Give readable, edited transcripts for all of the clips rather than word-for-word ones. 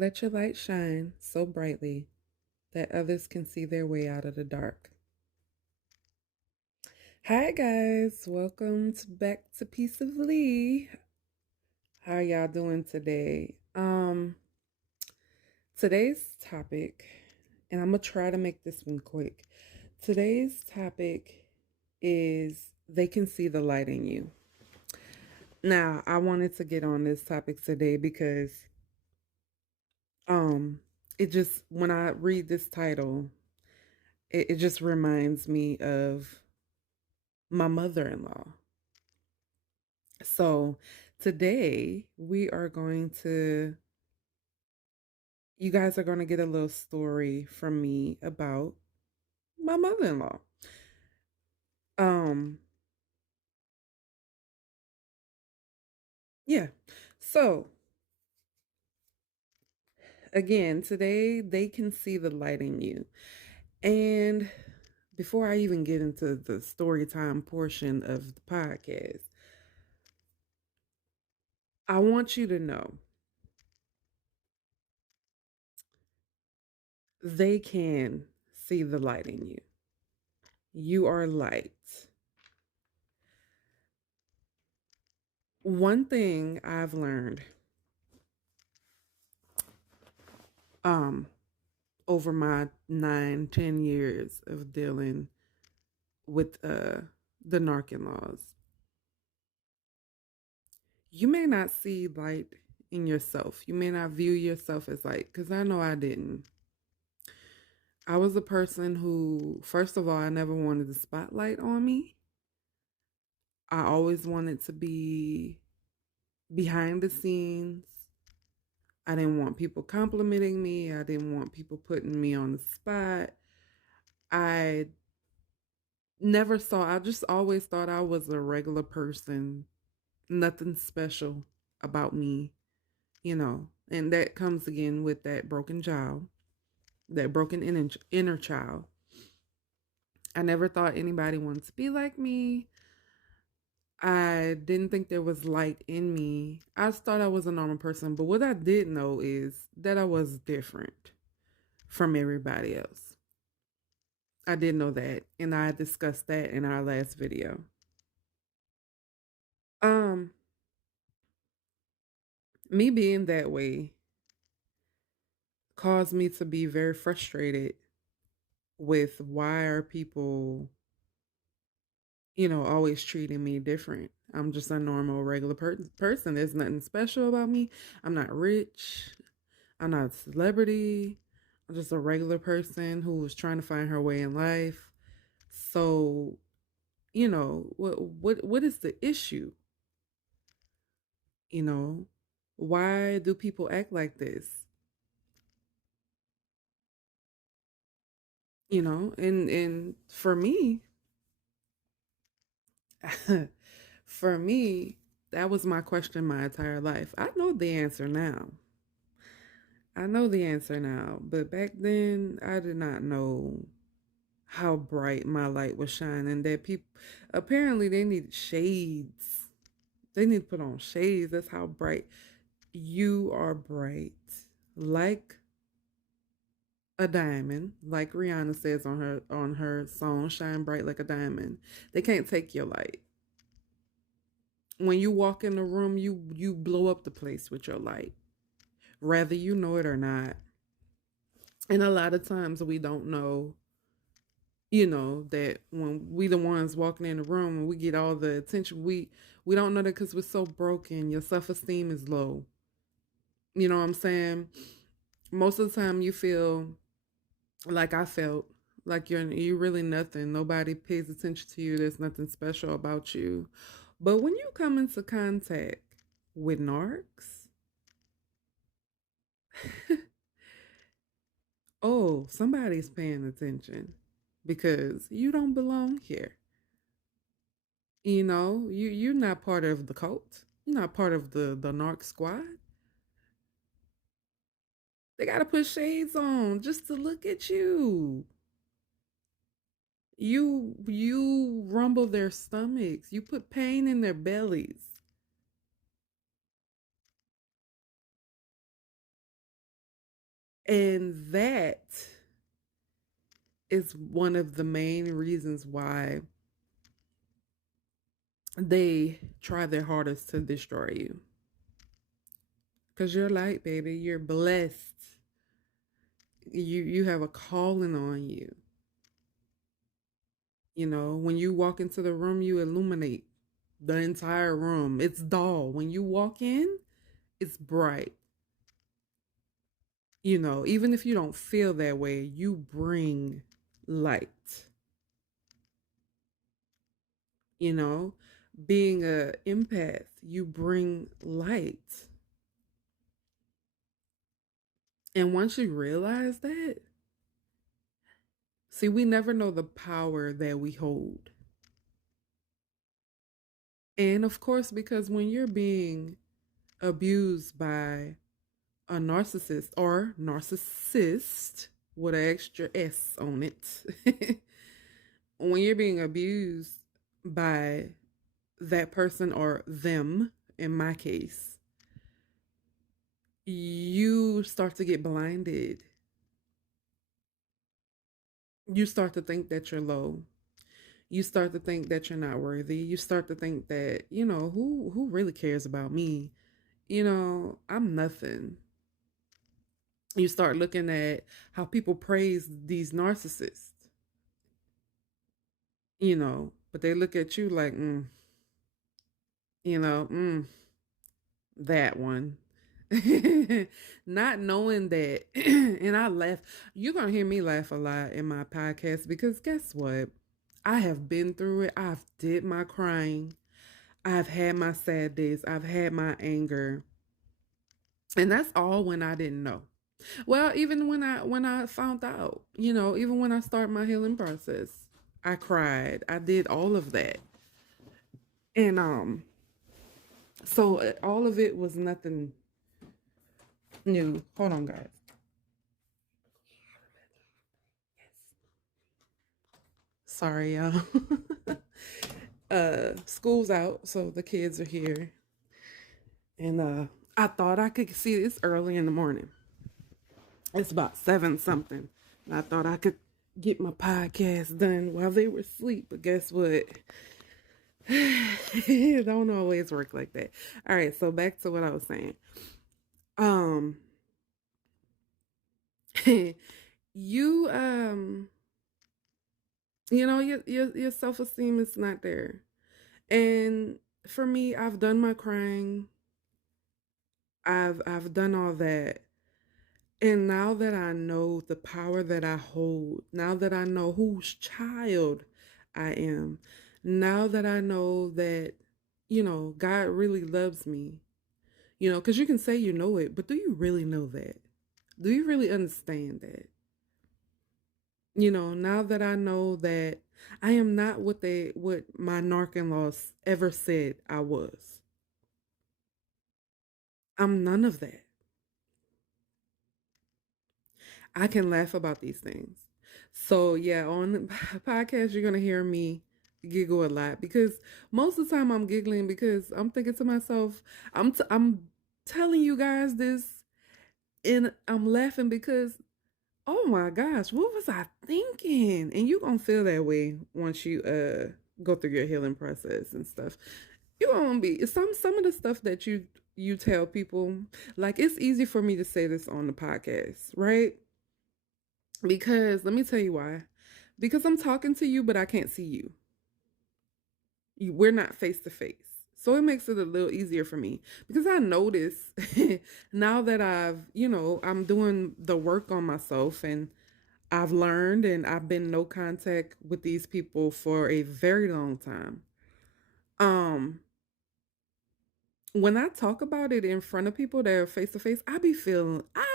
Let your light shine so brightly that others can see their way out of the dark. Hi guys, welcome back to Peace of Lee. How y'all doing today? Today's topic, and I'm gonna try to make this one quick. Today's topic is they can see the light in you. Now, I wanted to get on this topic today because um it just when I read this title, it just reminds me of my mother-in-law. So today you guys are going to get a little story from me about my mother-in-law. Um, yeah. So again, today they can see the light in you. And before I even get into the story time portion of the podcast, I want you to know they can see the light in you. You are light. One thing I've learned um over my 9-10 years of dealing with the narcan laws, you may not see light in yourself. You may not view yourself as light, because I know I didn't. I was a person who, first of all, I never wanted the spotlight on me. I always wanted to be behind the scenes. I didn't want people complimenting me. I didn't want people putting me on the spot. I I just always thought I was a regular person, nothing special about me, and that comes again with that broken child, that broken inner child. I never thought anybody wanted to be like me. I didn't think there was light in me. I just thought I was a normal person, but what I did know is that I was different from everybody else. I did know that, and I discussed that in our last video. Um, Me being that way caused me to be very frustrated with why are people, always treating me different. I'm just a normal, regular person. There's nothing special about me. I'm not rich. I'm not a celebrity. I'm just a regular person who was trying to find her way in life. So, what is the issue? You know, why do people act like this? And for me, for me, that was my question my entire life. I know the answer now. I know the answer now, but back then I did not know how bright my light was shining. That people apparently they need shades. They need to put on shades. That's how bright you are. Bright, like a diamond, like Rihanna says on her song "Shine Bright Like a Diamond." They can't take your light. When you walk in the room, you blow up the place with your light, whether you know it or not. And a lot of times we don't know, that when we the ones walking in the room and we get all the attention, we don't know that because we're so broken. Your self-esteem is low. You know what I'm saying? Most of the time you feel like I felt like you're really nothing. Nobody pays attention to you. There's nothing special about you. But when you come into contact with narcs, oh, somebody's paying attention because you don't belong here. You're not part of the cult. You're not part of the narc squad. They gotta put shades on just to look at you. You rumble their stomachs. You put pain in their bellies. And that is one of the main reasons why they try their hardest to destroy you. Because you're light, baby. You're blessed. You have a calling on you. You know, when you walk into the room, you illuminate the entire room. It's dull. When you walk in, it's bright. You know, even if you don't feel that way, you bring light. You know, being a empath, you bring light. And once you realize that, see, we never know the power that we hold. And of course, because when you're being abused by a narcissist or narcissist with an extra S on it, when you're being abused by that person or them, in my case, you start to get blinded. You start to think that you're low. You start to think that you're not worthy. You start to think that, you know, who really cares about me? You know, I'm nothing. You start looking at how people praise these narcissists, you know, but they look at you like, you know, that one. Not knowing that, and I laugh. You're going to hear me laugh a lot in my podcast because guess what? I have been through it. I've did my crying. I've had my sad days. I've had my anger. And that's all when I didn't know. Well, even when I found out, you know, even when I started my healing process, I cried. I did all of that. And so all of it was nothing new. Hold on, guys. Sorry, y'all. School's out, so the kids are here. And I thought I could see this early in the morning. It's about 7 something. And I thought I could get my podcast done while they were asleep, but guess what? It don't always work like that. All right, so back to what I was saying. Um you you know your self-esteem is not there. And for me, I've done my crying. I've done all that. And now that I know the power that I hold, now that I know whose child I am, now that I know that, you know, God really loves me, you know, because you can say you know it, but do you really know that? Do you really understand that? You know, now that I know that I am not what my narc-in-laws ever said I was. I'm none of that. I can laugh about these things. So yeah, on the podcast, you're gonna hear me giggle a lot because most of the time I'm giggling because I'm thinking to myself, I'm telling you guys this, and I'm laughing because oh my gosh, what was I thinking? And you're gonna feel that way once you go through your healing process and stuff. You're gonna be some of the stuff that you tell people, like it's easy for me to say this on the podcast, right? Because let me tell you why. Because I'm talking to you, but I can't see you. We're not face to face. So it makes it a little easier for me because I notice now that I'm doing the work on myself and I've learned and I've been in no contact with these people for a very long time. Um, when I talk about it in front of people that are face to face, I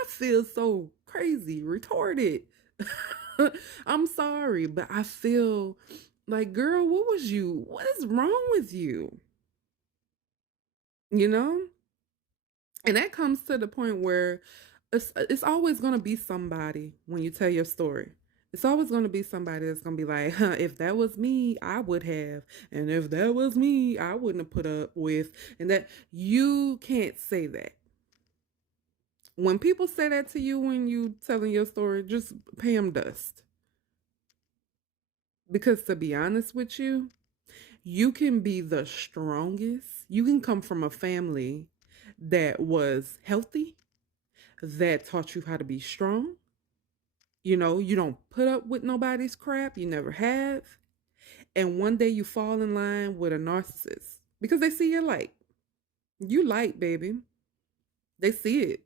feel so crazy, retarded. I'm sorry, but I feel like, girl, what is wrong with you? You know? And that comes to the point where it's always going to be somebody when you tell your story. It's always going to be somebody that's going to be like, huh, if that was me, I would have. And if that was me, I wouldn't have put up with. And that you can't say that. When people say that to you when you telling your story, just pay them dust. Because to be honest with you, you can be the strongest. You can come from a family that was healthy, that taught you how to be strong. You know, you don't put up with nobody's crap. You never have. And one day you fall in line with a narcissist because they see your light. You light, baby. They see it.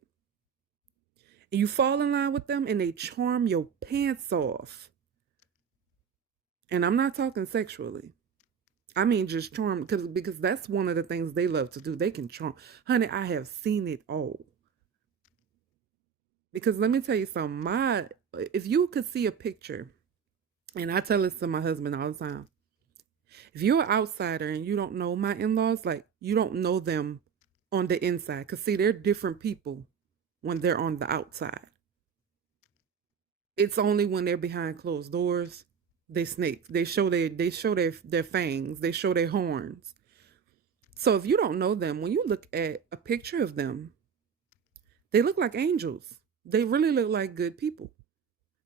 And you fall in line with them and they charm your pants off. And I'm not talking sexually. I mean just charm because that's one of the things they love to do. They can charm. Honey, I have seen it all. Because let me tell you something, my if you could see a picture, and I tell this to my husband all the time. If you're an outsider and you don't know my in-laws, like you don't know them on the inside. Cause see, they're different people when they're on the outside. It's only when they're behind closed doors, they snake. They show their fangs, they show their horns. So if you don't know them, when you look at a picture of them, they look like angels. They really look like good people.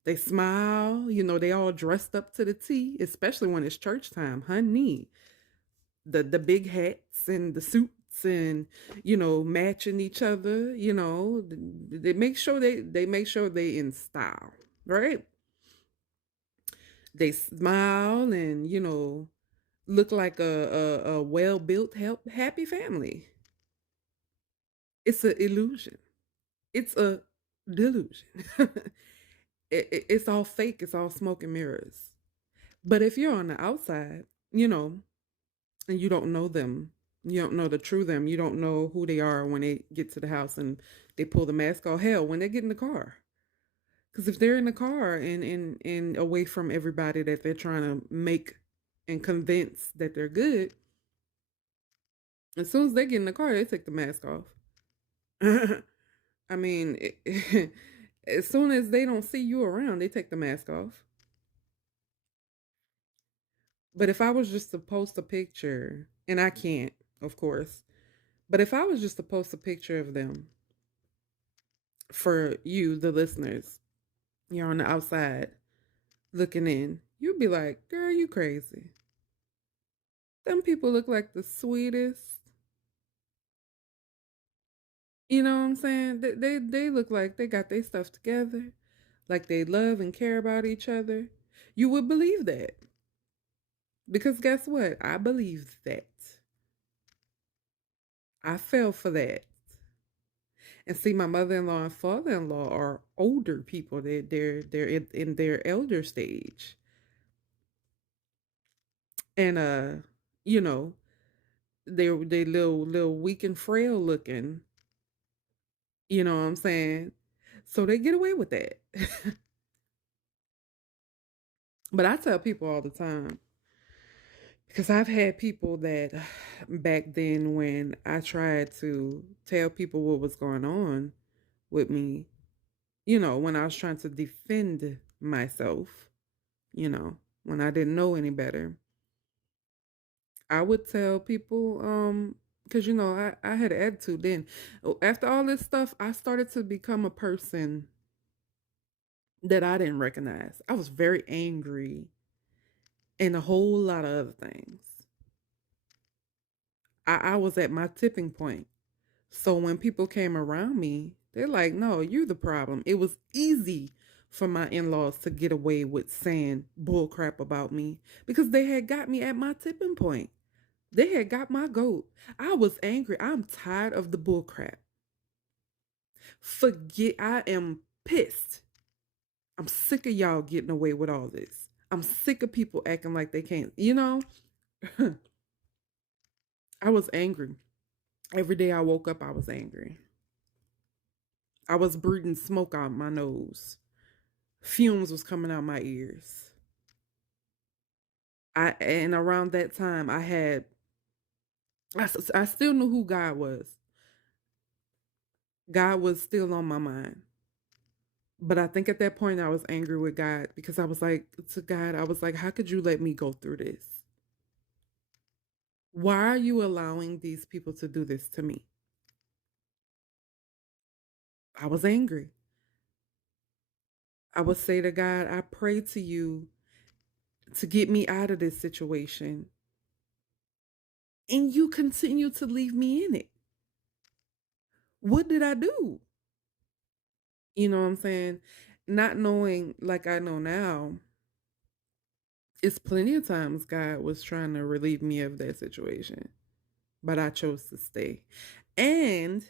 They smile, they all dressed up to the T, especially when it's church time, honey. The big hats and the suits and matching each other, they make sure they in style, right? They smile and look like a well built, happy family. It's an illusion. It's a delusion. It's all fake. It's all smoke and mirrors. But if you're on the outside, and you don't know them, you don't know the true them, you don't know who they are when they get to the house and they pull the mask off. Hell, when they get in the car. Because if they're in the car and away from everybody that they're trying to make and convince that they're good, as soon as they get in the car, they take the mask off. I mean, as soon as they don't see you around, they take the mask off. But if I was just to post a picture, and I can't, of course, but if I was just to post a picture of them for you, the listeners, you're on the outside looking in, you'd be like, girl, you crazy. Them people look like the sweetest. You know what I'm saying? They look like they got their stuff together, like they love and care about each other. You would believe that. Because guess what? I believe that. I fell for that. And see, my mother-in-law and father-in-law are older people. They're in their elder stage. And you know, they little weak and frail looking. You know what I'm saying? So they get away with that. But I tell people all the time, because I've had people that back then when I tried to tell people what was going on with me, when I was trying to defend myself, when I didn't know any better, I would tell people, because I had an attitude then. After all this stuff, I started to become a person that I didn't recognize. I was very angry and a whole lot of other things. I was at my tipping point. So when people came around me, they're like, no, you're the problem. It was easy for my in-laws to get away with saying bull crap about me because they had got me at my tipping point. They had got my goat. I was angry. I'm tired of the bull crap. I am pissed. I'm sick of y'all getting away with all this. I'm sick of people acting like they can't, I was angry. Every day I woke up, I was angry. I was breathing smoke out my nose. Fumes was coming out my ears. And around that time I still knew who God was. God was still on my mind. But I think at that point I was angry with God because I was like to God, I was like, how could you let me go through this? Why are you allowing these people to do this to me? I was angry. I would say to God, I pray to you to get me out of this situation. And you continue to leave me in it. What did I do? You know what I'm saying? Not knowing like I know now, it's plenty of times God was trying to relieve me of that situation, but I chose to stay. And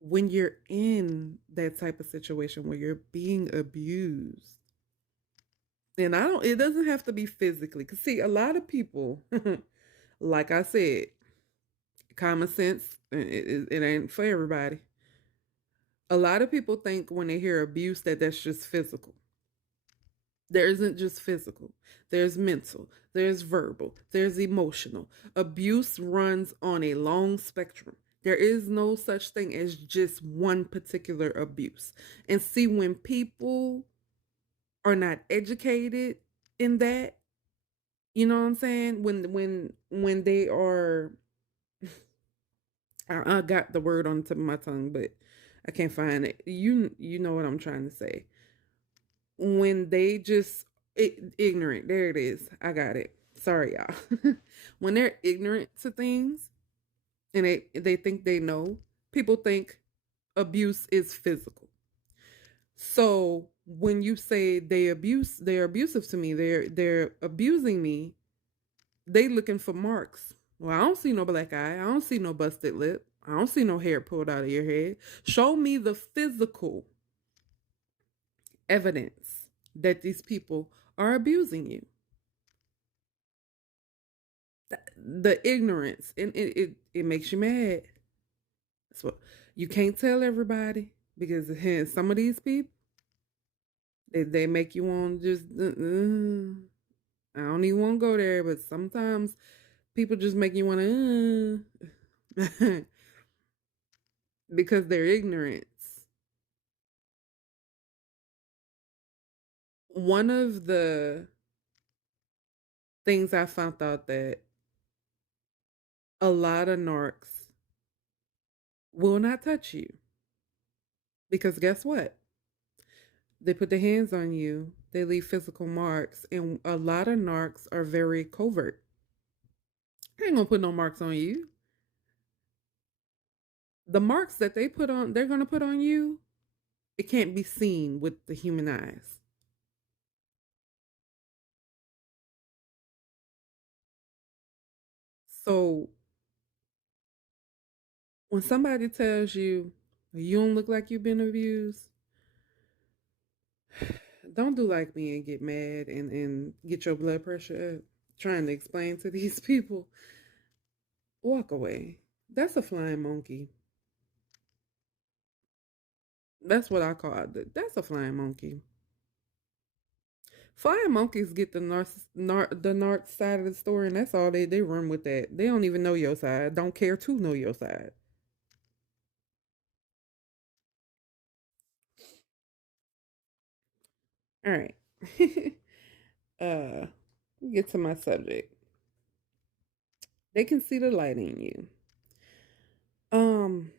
when you're in that type of situation where you're being abused, and it doesn't have to be physically. Because, see, a lot of people, like I said, common sense, it ain't for everybody. A lot of people think when they hear abuse that that's just physical. There isn't just physical. There's mental, there's verbal, there's emotional. Abuse runs on a long spectrum. There is no such thing as just one particular abuse. And see, when people are not educated in that, you know what I'm saying? When they are, I got the word on the tip of my tongue, but I can't find it. You know what I'm trying to say. When they just ignorant, there it is. I got it. Sorry, y'all. When they're ignorant to things and they think they know, people think abuse is physical. So when you say they're abusive to me, they're abusing me, they looking for marks. Well, I don't see no black eye. I don't see no busted lip. I don't see no hair pulled out of your head. Show me the physical evidence that these people are abusing you. The ignorance, and it makes you mad. So you can't tell everybody because some of these people, they make you want to just, I don't even want to go there, but sometimes people just make you want to, because they're ignorance. One of the things I found out that a lot of narcs will not touch you because guess what? They put their hands on you, they leave physical marks, and a lot of narcs are very covert. They ain't gonna put no marks on you. The marks that they're gonna put on you, it can't be seen with the human eyes. So when somebody tells you you don't look like you've been abused, don't do like me and get mad and get your blood pressure up trying to explain to these people. Walk away. That's a flying monkey. That's what I call it. That's a flying monkey. Flying monkeys get the narc side of the story, and that's all they run with that. They don't even know your side. Don't care to know your side. All right. uh, get to my subject. They can see the light in you. Um,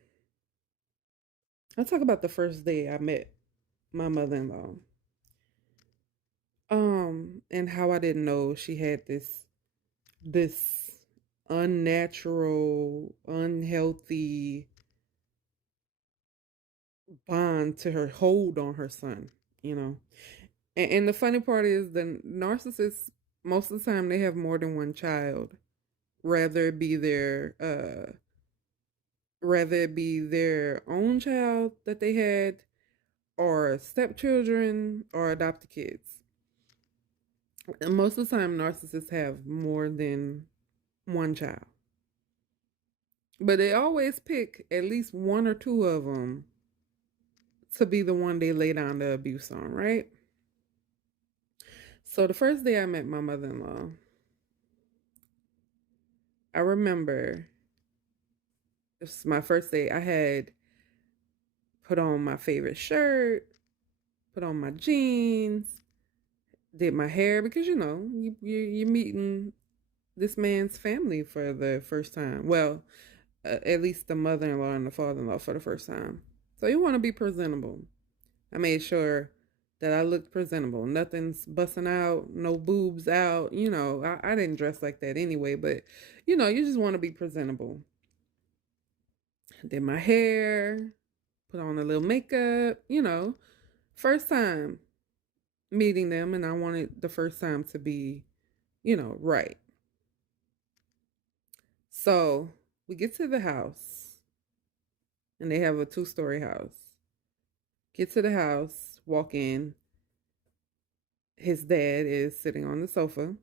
I'll talk about the first day I met my mother-in-law. And how I didn't know she had this unnatural, unhealthy bond to her hold on her son, you know. And the funny part is the narcissists most of the time they have more than one child, rather it be their own child that they had, or stepchildren, or adopted kids. And most of the time, narcissists have more than one child. But they always pick at least one or two of them to be the one they lay down the abuse on, right? So the first day I met my mother in law, I remember it was my first day. I had put on my favorite shirt, put on my jeans, did my hair because you're meeting this man's family for the first time. Well, at least the mother-in-law and the father-in-law for the first time. So you want to be presentable. I made sure that I looked presentable. Nothing's busting out, no boobs out. I didn't dress like that anyway, but you just want to be presentable. Did my hair, put on a little makeup, first time meeting them, and I wanted the first time to be, right. So we get to the house, and they have a 2-story house. Get to the house, walk in. His dad is sitting on the sofa.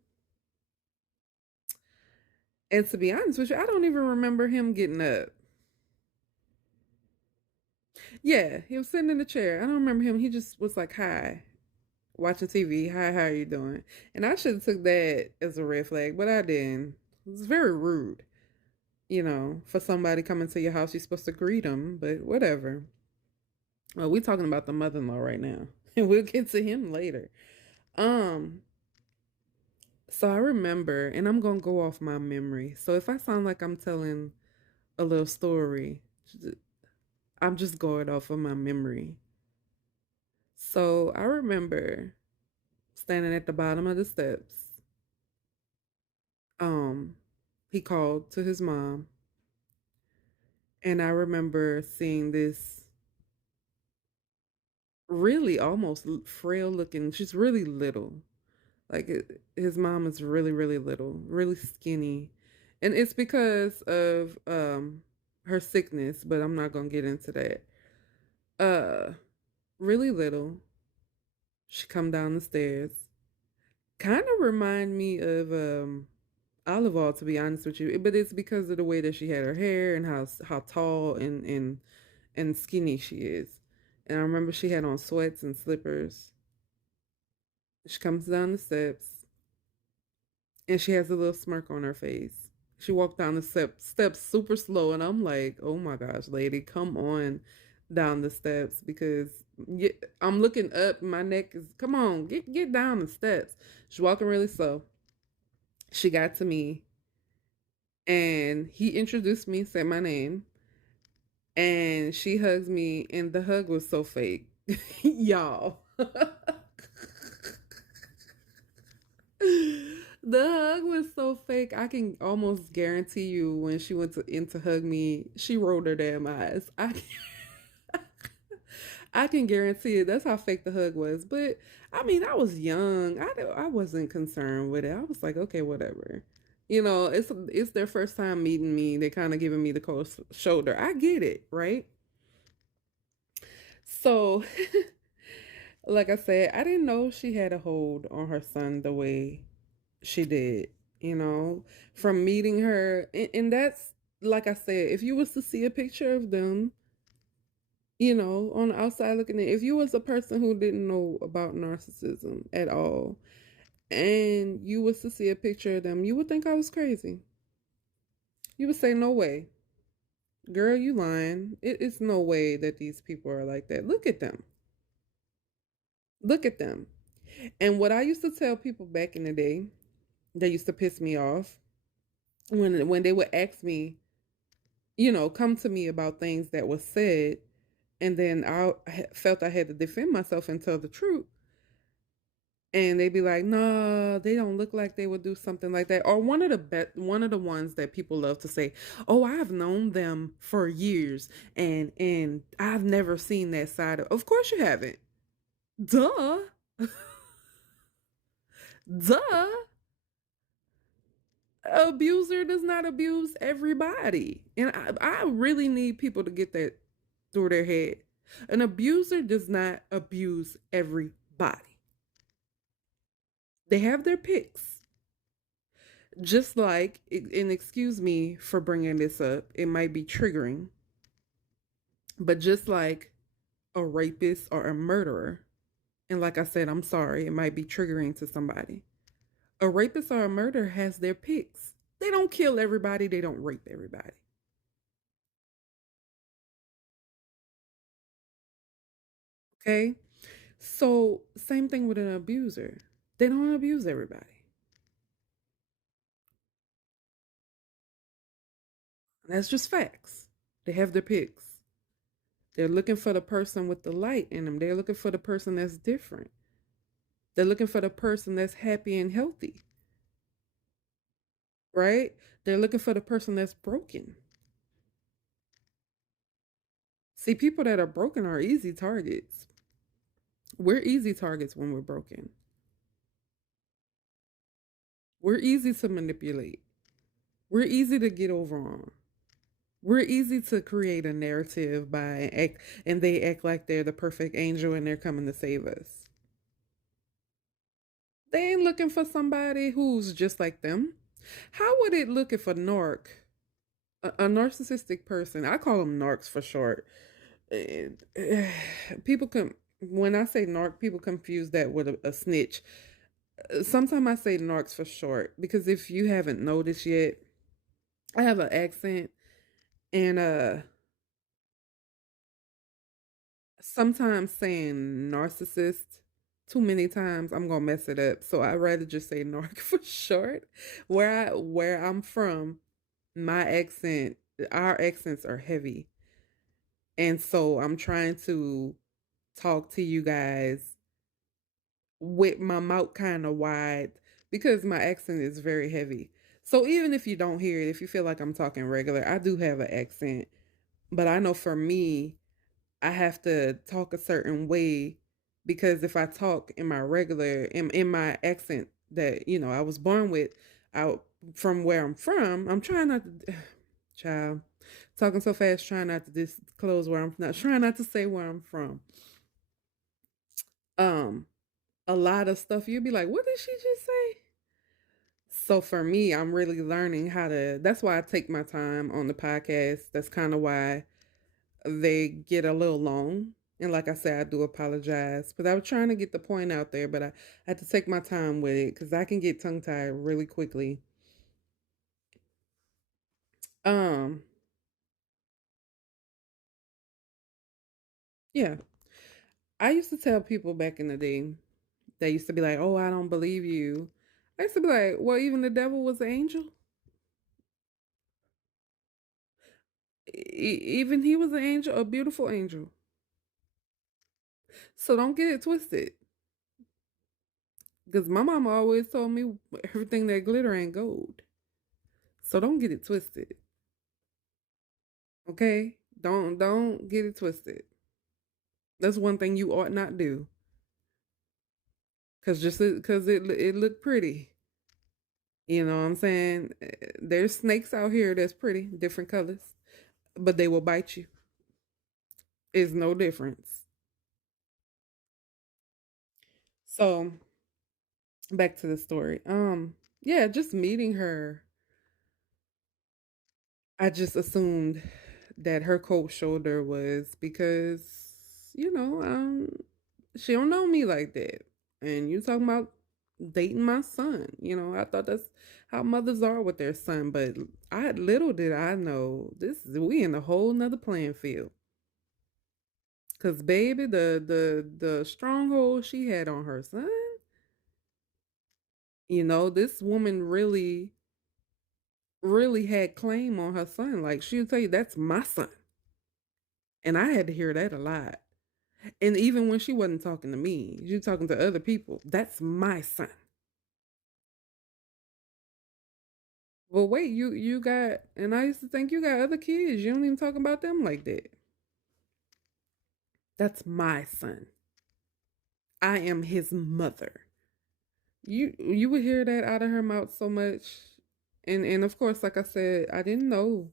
And to be honest with you, I don't even remember him getting up. Yeah, he was sitting in the chair. I don't remember him. He just was like, hi, watching TV. Hi, how are you doing? And I should have took that as a red flag, but I didn't. It was very rude, for somebody coming to your house. You're supposed to greet them, but whatever. Well, we're talking about the mother-in-law right now, and we'll get to him later. Um, so I remember, and I'm gonna go off my memory. So if I sound like I'm telling a little story, I'm just going off of my memory. So I remember standing at the bottom of the steps. Um, he called to his mom, and I remember seeing this really almost frail looking. She's really little. Like his mom is really, really little, really skinny, and it's because of her sickness. But I'm not gonna get into that. Uh, really little. She come down the stairs. Kind of remind me of Olive Oil, to be honest with you, but it's because of the way that she had her hair and how tall and skinny she is. And I remember she had on sweats and slippers. She comes down the steps and she has a little smirk on her face. She walked down the steps super slow, and I'm like, oh my gosh, lady, come on down the steps, because I'm looking up. My neck is, come on, get down the steps. She's walking really slow. She got to me, and he introduced me, said my name, and she hugs me, and the hug was so fake, y'all. The hug was so fake. I can almost guarantee you when she went in to hug me, she rolled her damn eyes. I can guarantee it. That's how fake the hug was. But I mean, I was young. I wasn't concerned with it. I was like, okay, whatever. It's their first time meeting me. They kind of giving me the cold shoulder. I get it, right? So, like I said, I didn't know she had a hold on her son the way she did, from meeting her. And that's, like I said, if you was to see a picture of them, on the outside looking in, if you was a person who didn't know about narcissism at all, and you was to see a picture of them, you would think I was crazy. You would say, no way. Girl, you lying. It's no way that these people are like that. Look at them. Look at them. And what I used to tell people back in the day, that used to piss me off, when they would ask me, come to me about things that was said, and then I felt I had to defend myself and tell the truth. And they'd be like, "No, they don't look like they would do something like that." Or one of the ones that people love to say, "Oh, I've known them for years, and I've never seen that side of." Of course, you haven't. Duh, duh. Abuser does not abuse everybody, and I really need people to get that through their head. An abuser does not abuse everybody. They have their picks. Just like, and excuse me for bringing this up, it might be triggering, but just like a rapist or a murderer, and like I said, I'm sorry, it might be triggering to somebody. A rapist or a murderer has their picks. They don't kill everybody, they don't rape everybody. Okay? So, same thing with an abuser. They don't abuse everybody. That's just facts. They have their picks. They're looking for the person with the light in them. They're looking for the person that's different. They're looking for the person that's happy and healthy, right? They're looking for the person that's broken. See, people that are broken are easy targets. We're easy targets when we're broken. We're easy to manipulate. We're easy to get over on. We're easy to create a narrative by act, and they act like they're the perfect angel and they're coming to save us. They ain't looking for somebody who's just like them. How would it look if a narc, a narcissistic person, I call them narcs for short. People can, when I say narc, people confuse that with a snitch. Sometimes I say narcs for short because if you haven't noticed yet, I have an accent and sometimes saying narcissist too many times I'm gonna mess it up. So I'd rather just say narc for short. Where I'm from, my accent, our accents are heavy. And so I'm trying to talk to you guys with my mouth kind of wide because my accent is very heavy. So even if you don't hear it, if you feel like I'm talking regular, I do have an accent. But I know for me, I have to talk a certain way because if I talk in my regular in my accent that I was born with, out from where I'm from, I'm trying not to child talking so fast, trying not to disclose where I'm not trying not to say where I'm from. Um, a lot of stuff you'd be like, what did she just say? So for me, I'm really learning how to. That's why I take my time on the podcast. That's kind of why they get a little long. And like I said, I do apologize, but I was trying to get the point out there, but I had to take my time with it because I can get tongue tied really quickly. Um, yeah, I used to tell people back in the day, they used to be like, "Oh, I don't believe you." I used to be like, "Well, even the devil was an angel. Even he was an angel, a beautiful angel. So don't get it twisted." Because my mama always told me everything that glitter ain't gold. So don't get it twisted. Okay? Don't get it twisted. That's one thing you ought not do. Cause just because it looked pretty. You know what I'm saying? There's snakes out here that's pretty, different colors, but they will bite you. It's no difference. So back to the story. Yeah, just meeting her, I just assumed that her cold shoulder was because, she don't know me like that. And you talking about dating my son. I thought that's how mothers are with their son. But little did I know we in a whole nother playing field. Cause baby, the stronghold she had on her son, this woman really, really had claim on her son. Like she'll tell you, that's my son. And I had to hear that a lot. And even when she wasn't talking to me, she was talking to other people. That's my son. Well, wait, you got, and I used to think you got other kids. You don't even talk about them like that. That's my son. I am his mother. You would hear that out of her mouth so much, and of course, like I said, I didn't know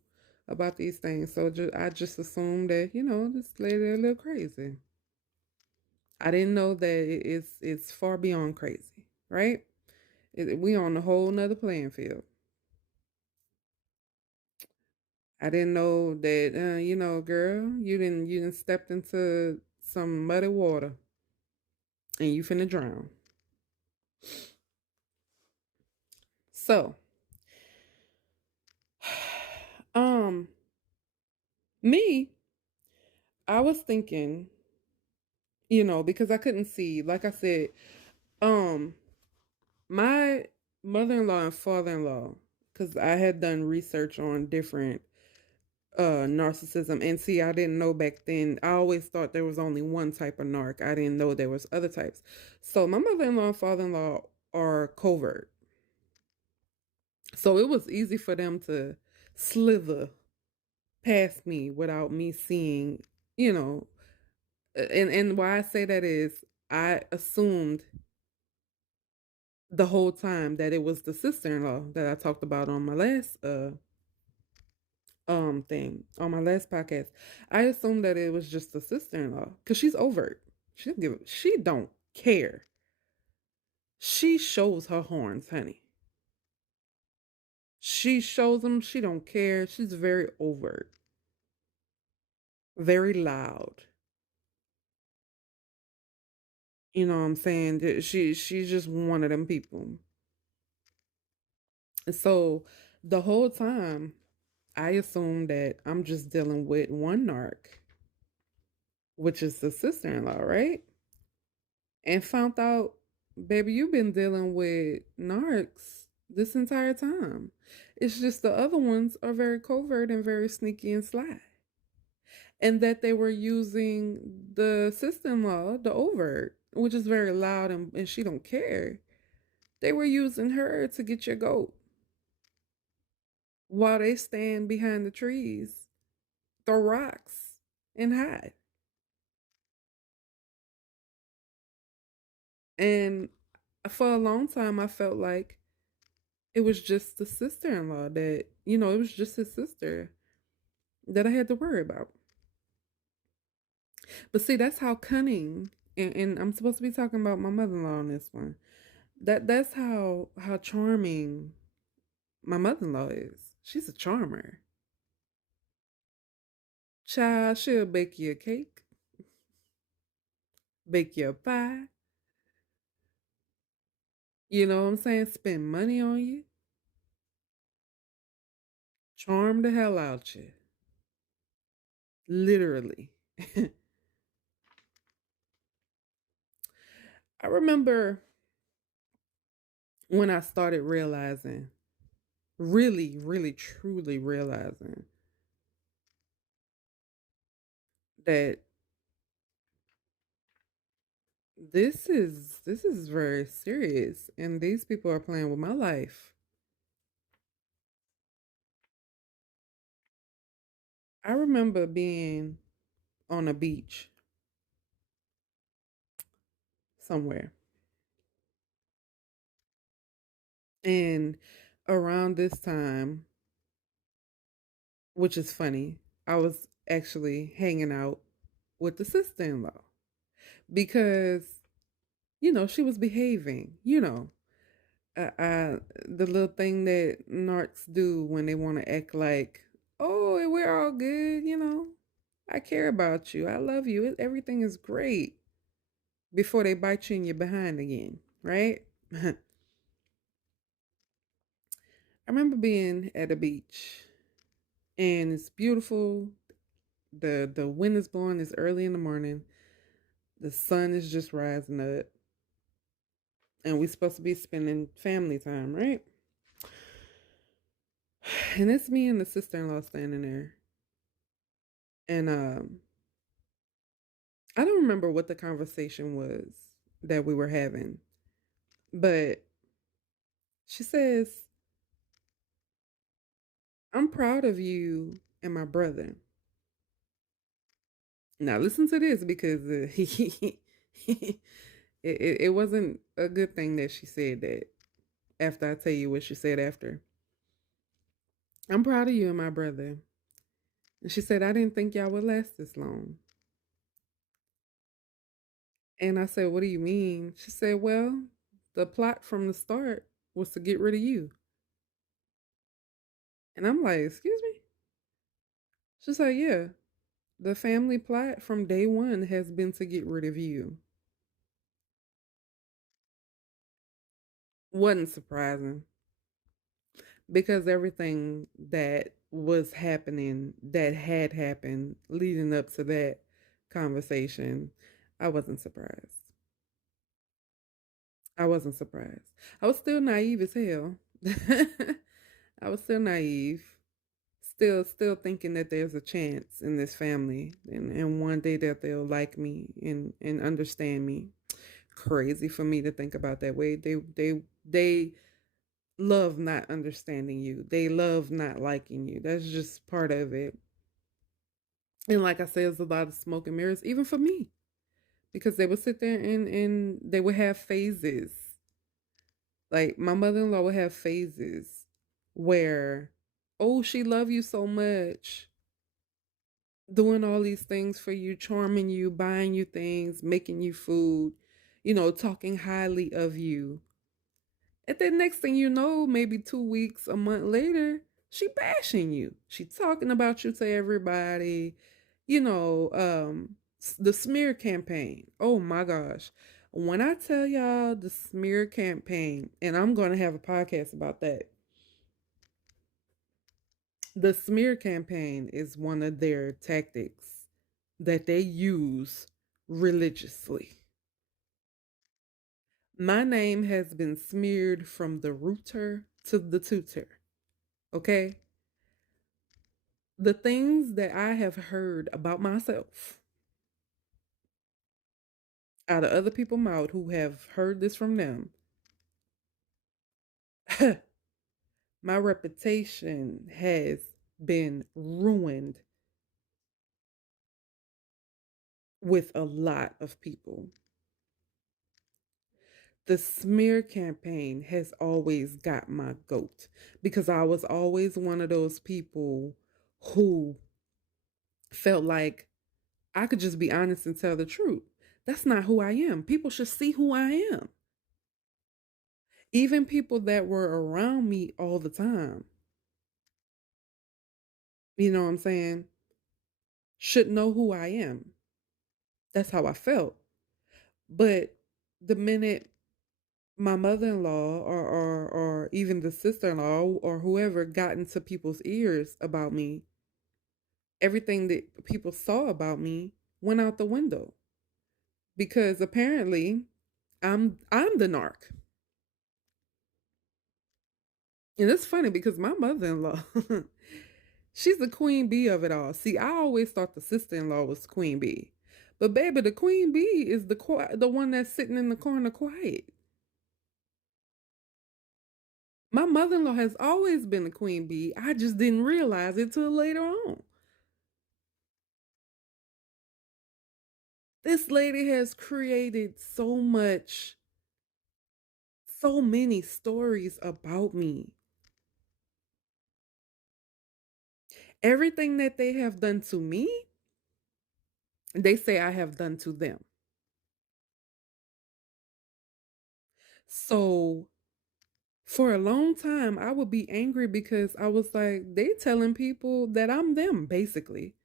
about these things, so I just assumed that this lady a little crazy. I didn't know that it's far beyond crazy, right? We on a whole nother playing field. I didn't know that, girl, you didn't stepped into some muddy water and you finna drown. So, um, me, I was thinking, because I couldn't see, like I said, um, my mother-in-law and father-in-law, because I had done research on different narcissism. And see, I didn't know back then. I always thought there was only one type of narc. I didn't know there was other types. So my mother-in-law and father-in-law are covert. So it was easy for them to slither past me without me seeing, you know, and why I say that is I assumed the whole time that it was the sister-in-law that I talked about on my last thing on my last podcast. I assumed that it was just the sister-in-law because she's overt. She don't care. She shows her horns, honey. She shows them. She don't care. She's very overt, very loud. You know what I'm saying? She's just one of them people. And so the whole time I assumed that I'm just dealing with one narc, which is the sister-in-law, right? And found out, baby, you've been dealing with narcs this entire time. It's just the other ones are very covert and very sneaky and sly. And that they were using the sister-in-law, the overt, which is very loud and she don't care. They were using her to get your goat while they stand behind the trees, throw rocks, and hide. And for a long time, I felt like it was just the sister in law that, it was just his sister that I had to worry about. But see, that's how cunning, and I'm supposed to be talking about my mother in law on this one. That's how charming my mother in law is. She's a charmer. Child, she'll bake you a cake, bake you a pie. You know what I'm saying? Spend money on you, charm the hell out you. Literally. I remember when I started realizing, really, really, truly realizing that this is very serious and these people are playing with my life. I remember being on a beach somewhere, and around this time, which is funny, I was actually hanging out with the sister-in-law because she was behaving, the little thing that narcs do when they want to act like, oh, we're all good, I care about you, I love you, everything is great, before they bite you in your behind again, right? I remember being at a beach and it's beautiful. The wind is blowing, it's early in the morning, the sun is just rising up, and we're supposed to be spending family time, right? And it's me and the sister-in-law standing there. And I don't remember what the conversation was that we were having, but she says, I'm proud of you and my brother. Now listen to this, because it wasn't a good thing that she said that. After I tell you what she said after, I'm proud of you and my brother. And she said, I didn't think y'all would last this long. And I said, what do you mean? She said, well, the plot from the start was to get rid of you. And I'm like, excuse me? She said, yeah, the family plot from day one has been to get rid of you. Wasn't surprising, because everything that was happening, that had happened leading up to that conversation, I wasn't surprised. I wasn't surprised. I was still naive as hell. I was still naive, still thinking that there's a chance in this family, and one day that they'll like me and understand me. Crazy for me to think about that way. They love not understanding you. They love not liking you. That's just part of it. And like I said, there's a lot of smoke and mirrors, even for me, because they would sit there and they would have phases. Like my mother-in-law would have phases where, oh, she love you so much, doing all these things for you, charming you, buying you things, making you food, talking highly of you. And then next thing you know, maybe 2 weeks, a month later, she bashing you. She talking about you to everybody. You know, the smear campaign. Oh my gosh. When I tell y'all the smear campaign, and I'm going to have a podcast about that. The smear campaign is one of their tactics that they use religiously. My name has been smeared from the rooter to the tutor. Okay? The things that I have heard about myself out of other people's mouth who have heard this from them, my reputation has been ruined with a lot of people. The smear campaign has always got my goat because I was always one of those people who felt like I could just be honest and tell the truth. That's not who I am. People should see who I am. Even people that were around me all the time, you know what I'm saying, should know who I am. That's how I felt. But the minute my mother-in-law or even the sister-in-law or whoever got into people's ears about me, everything that people saw about me went out the window. Because apparently I'm the narc. And it's funny because my mother-in-law, she's the queen bee of it all. See, I always thought the sister-in-law was queen bee. But baby, the queen bee is the one that's sitting in the corner quiet. My mother-in-law has always been the queen bee. I just didn't realize it till later on. This lady has created so many stories about me. Everything that they have done to me, they say I have done to them. So for a long time, I would be angry because I was like, they telling people that I'm them, basically.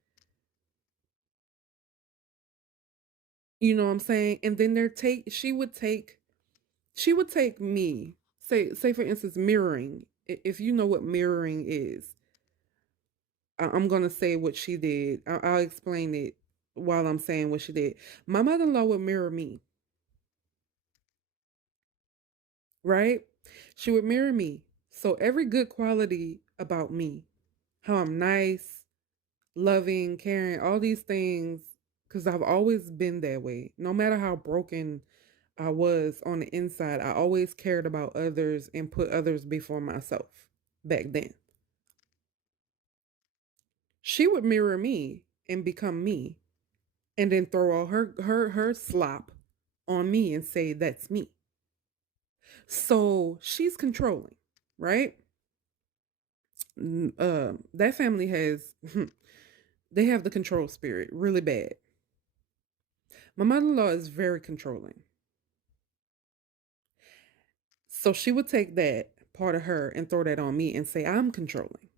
You know what I'm saying? And then she would take me, say for instance, mirroring. If you know what mirroring is, I'm gonna say what she did. I'll explain it while I'm saying what she did. My mother-in-law would mirror me, right? She would mirror me. So every good quality about me, how I'm nice, loving, caring, all these things, because I've always been that way. No matter how broken I was on the inside, I always cared about others and put others before myself back then. She would mirror me and become me and then throw all her slop on me and say that's me. So she's controlling, right? That family has they have the control spirit really bad. My mother-in-law is very controlling. So she would take that part of her and throw that on me and say I'm controlling.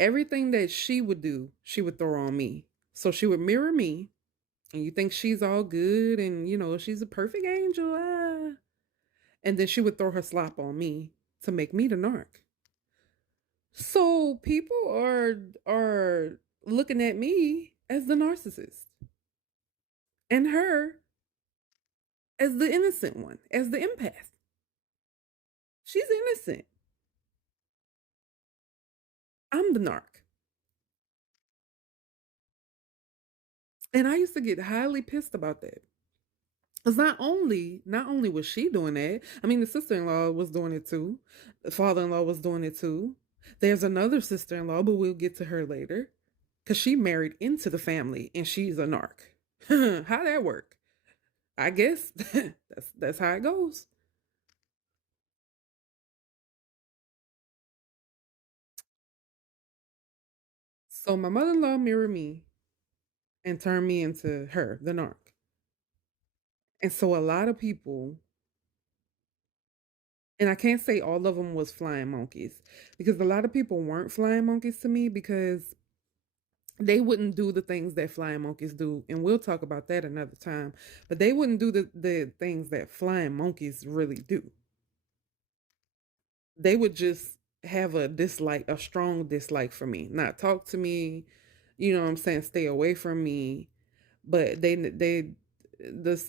Everything that she would do, she would throw on me. So she would mirror me, and you think she's all good and she's a perfect angel. And then she would throw her slop on me to make me the narc. So people are looking at me as the narcissist and her as the innocent one, as the empath. She's innocent. I'm the narc. And I used to get highly pissed about that. Because not only was she doing that, I mean the sister-in-law was doing it too. The father-in-law was doing it too. There's another sister-in-law, but we'll get to her later. Cause she married into the family and she's a narc. How that work? I guess that's how it goes. So my mother-in-law mirrored me and turned me into her, the narc. And so a lot of people, and I can't say all of them was flying monkeys, because a lot of people weren't flying monkeys to me because they wouldn't do the things that flying monkeys do. And we'll talk about that another time. But they wouldn't do the things that flying monkeys really do. They would just have a dislike, a strong dislike for me, not talk to me, you know what I'm saying, stay away from me. But the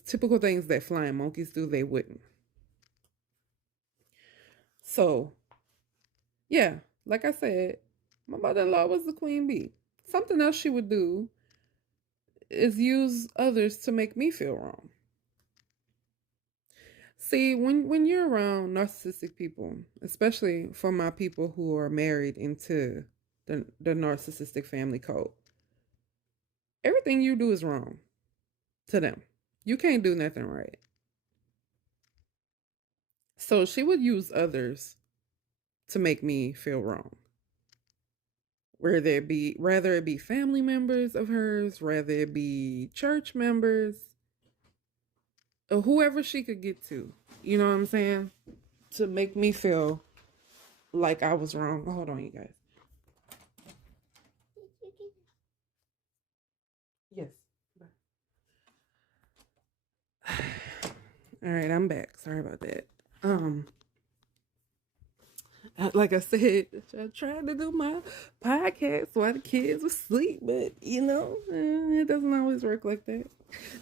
typical things that flying monkeys do, they wouldn't. So yeah, like I said, my mother-in-law was the queen bee. Something else she would do is use others to make me feel wrong. See, when you're around narcissistic people, especially for my people who are married into the narcissistic family code, everything you do is wrong to them. You can't do nothing right. So she would use others to make me feel wrong. Rather it be family members of hers, rather it be church members, or whoever she could get to. You know what I'm saying? To make me feel like I was wrong. Hold on, you guys. Yes. All right, I'm back. Sorry about that. Um, like I said, I tried to do my podcast while the kids were asleep, but it doesn't always work like that.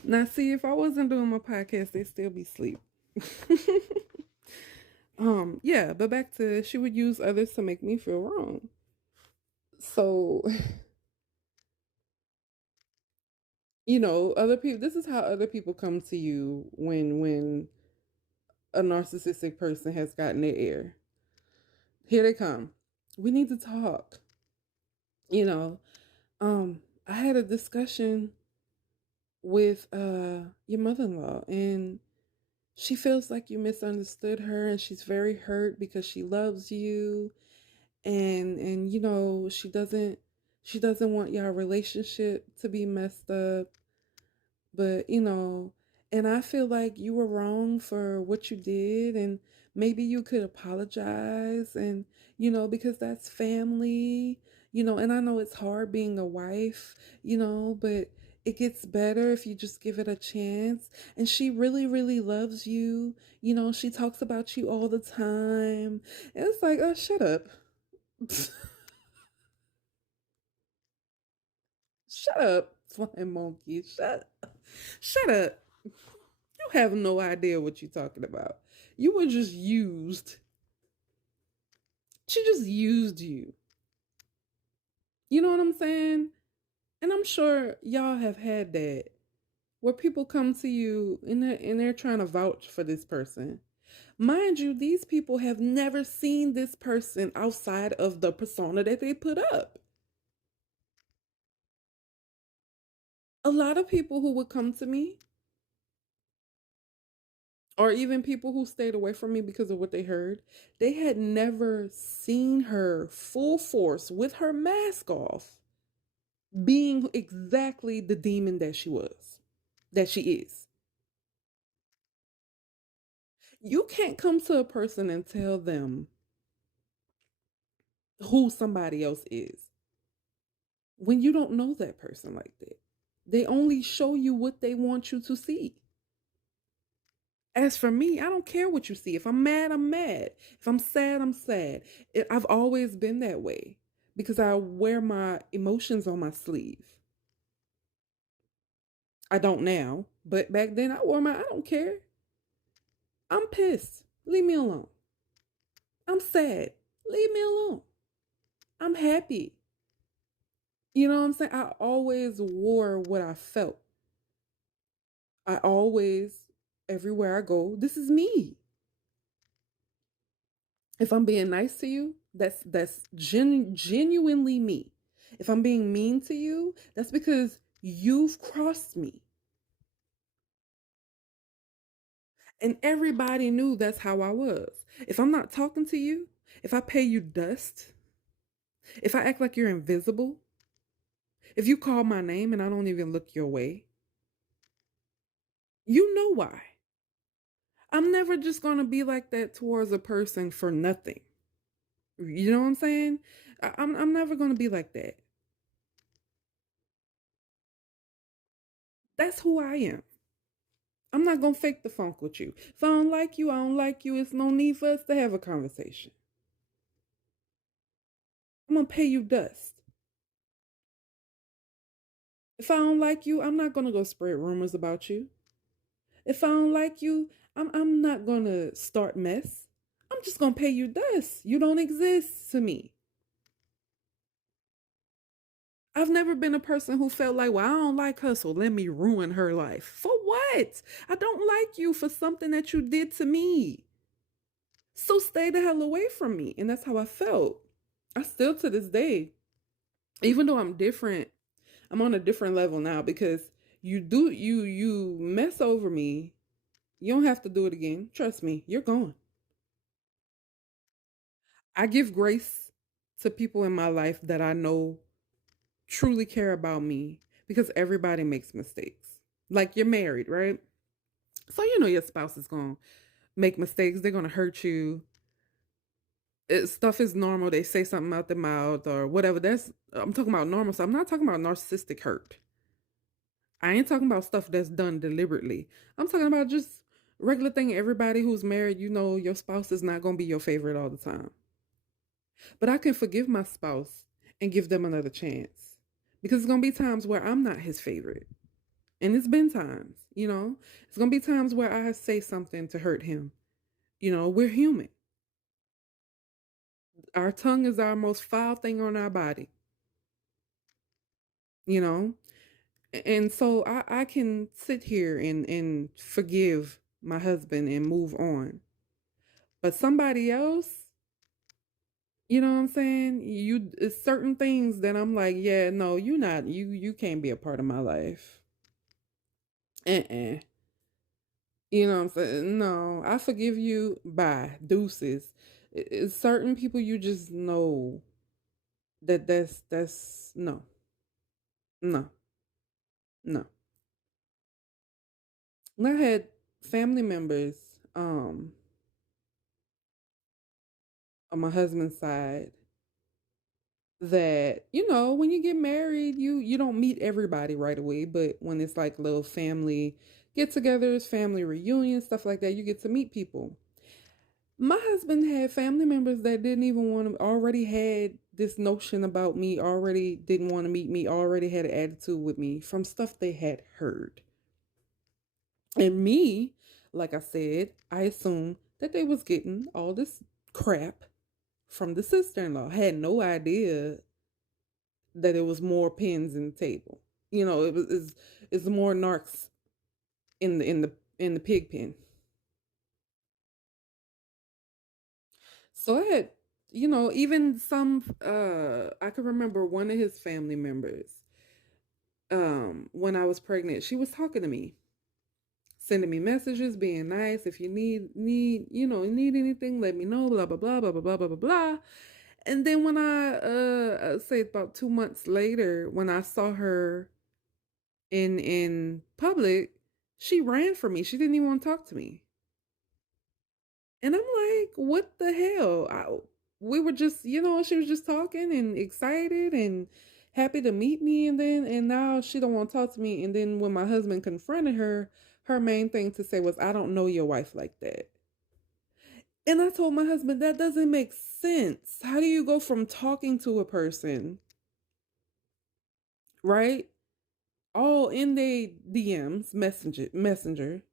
Now, see, if I wasn't doing my podcast, they'd still be asleep. Yeah, but back to she would use others to make me feel wrong. So, other people. This is how other people come to you when a narcissistic person has gotten their ear. Here they come. We need to talk. You know, I had a discussion with your mother-in-law, and she feels like you misunderstood her, and she's very hurt because she loves you, and she doesn't want your relationship to be messed up. But, and I feel like you were wrong for what you did, and maybe you could apologize, and, because that's family, and I know it's hard being a wife, but it gets better if you just give it a chance. And she really, really loves you. She talks about you all the time. And it's like, oh, shut up. Shut up, flying monkey. Shut up. You have no idea what you're talking about. You were just used. She just used you. You know what I'm saying? And I'm sure y'all have had that where people come to you and they're trying to vouch for this person. Mind you, these people have never seen this person outside of the persona that they put up. A lot of people who would come to me, or even people who stayed away from me because of what they heard, they had never seen her full force with her mask off, being exactly the demon that she was, that she is. You can't come to a person and tell them who somebody else is when you don't know that person like that. They only show you what they want you to see. As for me, I don't care what you see. If I'm mad, I'm mad. If I'm sad, I'm sad. I've always been that way because I wear my emotions on my sleeve. I don't now, but back then I don't care. I'm pissed. Leave me alone. I'm sad. Leave me alone. I'm happy. You know what I'm saying? I always wore what I felt. I always, everywhere I go, this is me. If I'm being nice to you, that's genuinely me. If I'm being mean to you, that's because you've crossed me. And everybody knew that's how I was. If I'm not talking to you, if I pay you dust, if I act like you're invisible, if you call my name and I don't even look your way, you know why. I'm never just going to be like that towards a person for nothing. You know what I'm saying? I'm never going to be like that. That's who I am. I'm not going to fake the funk with you. If I don't like you, I don't like you. It's no need for us to have a conversation. I'm going to pay you dust. If I don't like you, I'm not going to go spread rumors about you. If I don't like you, I'm not going to start mess. I'm just going to pay you dust. You don't exist to me. I've never been a person who felt like, well, I don't like her, so let me ruin her life. For what? I don't like you for something that you did to me. So stay the hell away from me. And that's how I felt. I still to this day, even though I'm different, I'm on a different level now because you mess over me. You don't have to do it again. Trust me, you're gone. I give grace to people in my life that I know truly care about me because everybody makes mistakes. Like you're married, right? So you know your spouse is going to make mistakes. They're going to hurt you. Stuff is normal. They say something out their mouth or whatever. That's I'm talking about normal. So I'm not talking about narcissistic hurt. I ain't talking about stuff that's done deliberately. I'm talking about just regular thing. Everybody who's married, you know, your spouse is not going to be your favorite all the time. But I can forgive my spouse and give them another chance because it's going to be times where I'm not his favorite. And it's been times, you know, it's going to be times where I say something to hurt him. You know, we're human. Our tongue is our most foul thing on our body, you know? And so I can sit here and forgive my husband and move on. But somebody else, you know what I'm saying? It's certain things that I'm like, yeah, no, you can't be a part of my life. Uh-uh. You know what I'm saying? No, I forgive you. Bye. Deuces. It's certain people you just know that's no. No. No. And I had family members on my husband's side that, you know, when you get married, you don't meet everybody right away, but when it's like little family get-togethers, family reunions, stuff like that, you get to meet people. My husband had family members that didn't even want to, already had this notion about me, already didn't want to meet me, already had an attitude with me from stuff they had heard. And me, like I said, I assumed that they was getting all this crap from the sister-in-law. Had no idea that it was more pins in the table. You know, it's more narcs in the pig pen. So I had, you know, even some I can remember one of his family members when I was pregnant, she was talking to me, sending me messages, being nice. If you need anything, let me know, blah blah blah blah blah blah blah blah blah. And then when I say about 2 months later, when I saw her in public, she ran from me. She didn't even want to talk to me. And I'm like, what the hell? We were just, you know, she was just talking and excited and happy to meet me, and now she don't want to talk to me. And then when my husband confronted her, her main thing to say was, I don't know your wife like that. And I told my husband, that doesn't make sense. How do you go from talking to a person, right? All in their DMs, messenger,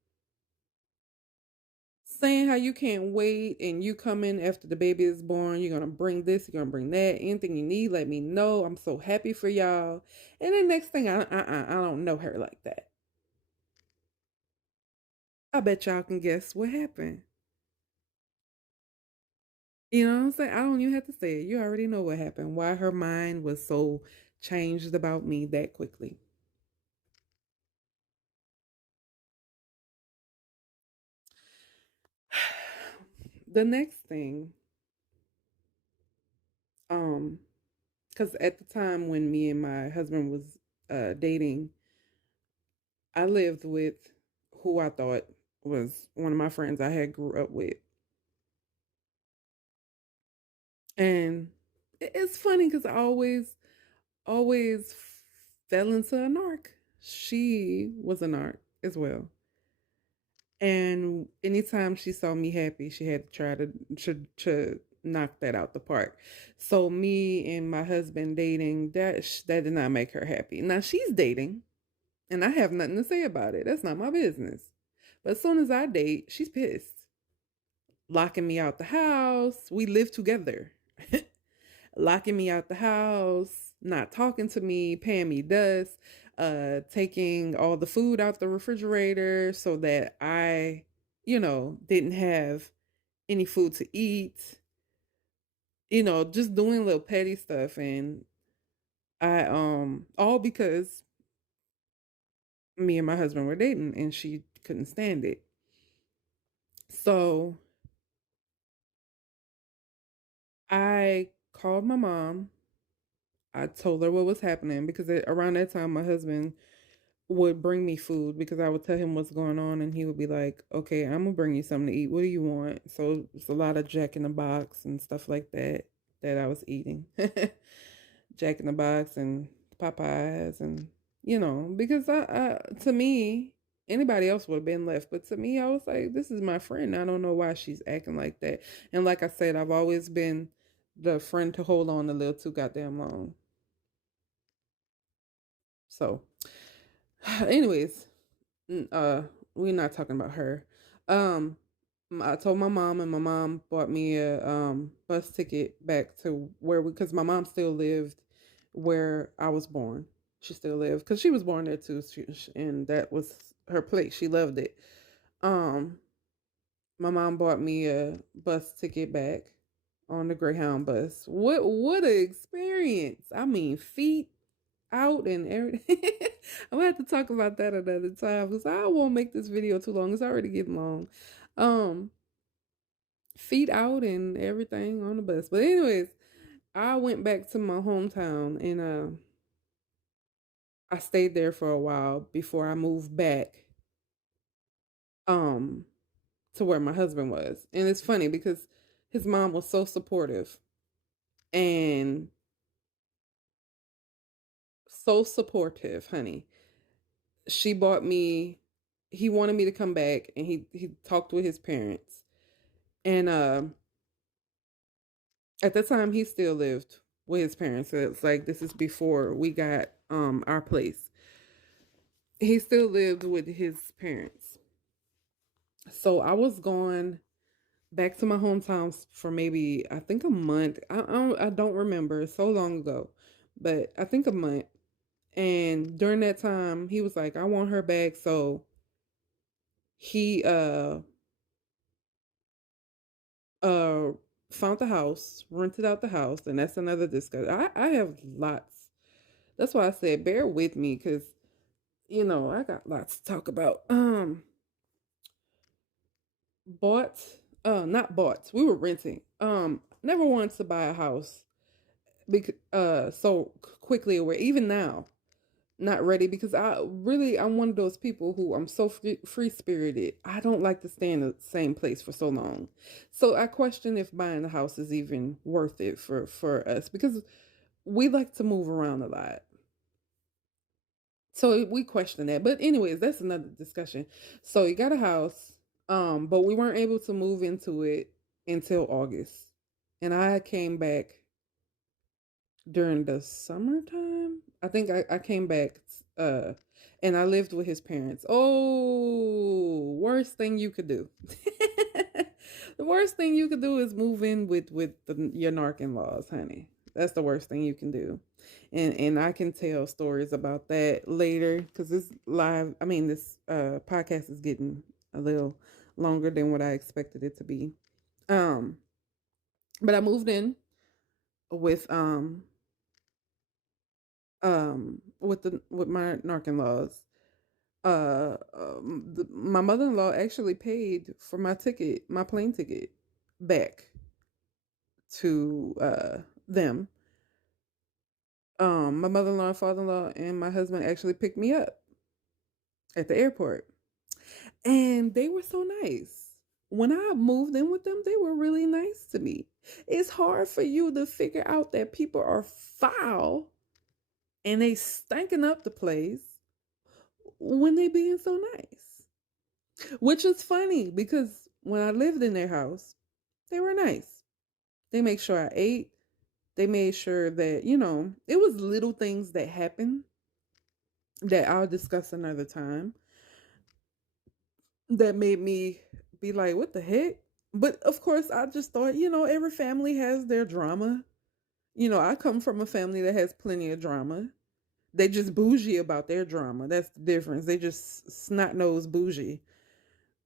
saying how you can't wait and you come in after the baby is born. You're going to bring this, you're going to bring that. Anything you need, let me know. I'm so happy for y'all. And then next thing, I don't know her like that. I bet y'all can guess what happened. You know what I'm saying? I don't even have to say it. You already know what happened. Why her mind was so changed about me that quickly. The next thing, um, because at the time when me and my husband was dating, I lived with who I thought was one of my friends I had grew up with. And it's funny because I always fell into a narc. She was a narc as well. And anytime she saw me happy, she had to try to knock that out the park. So me and my husband dating, that did not make her happy. Now she's dating, and I have nothing to say about it. That's not my business. But as soon as I date, she's pissed, locking me out the house. We live together. Locking me out the house, not talking to me, paying me dust, taking all the food out the refrigerator so that I, didn't have any food to eat, just doing little petty stuff. And I, all because me and my husband were dating and she couldn't stand it. So I called my mom. I told her what was happening because around that time, my husband would bring me food because I would tell him what's going on and he would be like, okay, I'm gonna bring you something to eat. What do you want? So it's a lot of Jack in the Box and stuff like that I was eating. Jack in the Box and Popeyes and because to me, anybody else would have been left. But to me, I was like, this is my friend. I don't know why she's acting like that. And like I said, I've always been the friend to hold on a little too goddamn long. So anyways, we're not talking about her. Um, I told my mom, and my mom bought me a bus ticket back to because my mom still lived where I was born. She still lived because she was born there too, and that was her place. She loved it. Um, my mom bought me a bus ticket back on the Greyhound bus. What an experience! I mean, feet out and everything. I'm gonna have to talk about that another time because I won't make this video too long. It's already getting long. Um, Feet out and everything on the bus. But anyways, I went back to my hometown and I stayed there for a while before I moved back um to where my husband was. And it's funny because his mom was so supportive and so supportive, honey. She bought me He wanted me to come back and he talked with his parents. And at the time he still lived with his parents. So it's like this is before we got our place. He still lived with his parents. So I was gone back to my hometown for maybe I think a month. I don't remember. It's so long ago. But I think a month. And during that time he was like, I want her back. So he uh found the house, rented out the house, and that's another discussion. I have lots. That's why I said bear with me because I got lots to talk about. Bought Not bought. We were renting. Never wanted to buy a house because so quickly away. Even now, not ready because I'm one of those people who I'm so free spirited. I don't like to stay in the same place for so long. So I question if buying a house is even worth it for us because we like to move around a lot. So we question that. But anyways, that's another discussion. So he got a house, but we weren't able to move into it until August. And I came back during the summertime. I think I came back and I lived with his parents. Oh, worst thing you could do. The worst thing you could do is move in with your narc in laws, honey. That's the worst thing you can do. And I can tell stories about that later because this live, I mean, this podcast is getting a little longer than what I expected it to be. Um, but I moved in with with my narc in laws. My mother in law actually paid for my ticket, my plane ticket, back to them. My mother in law, father in law, and my husband actually picked me up at the airport, and they were so nice. When I moved in with them, they were really nice to me. It's hard for you to figure out that people are foul and they stinking up the place when they being so nice. Which is funny because when I lived in their house, they were nice. They make sure I ate. They made sure that, it was little things that happened that I'll discuss another time that made me be like, what the heck? But of course, I just thought, every family has their drama. I come from a family that has plenty of drama. They just bougie about their drama. That's the difference. They just snot nose bougie.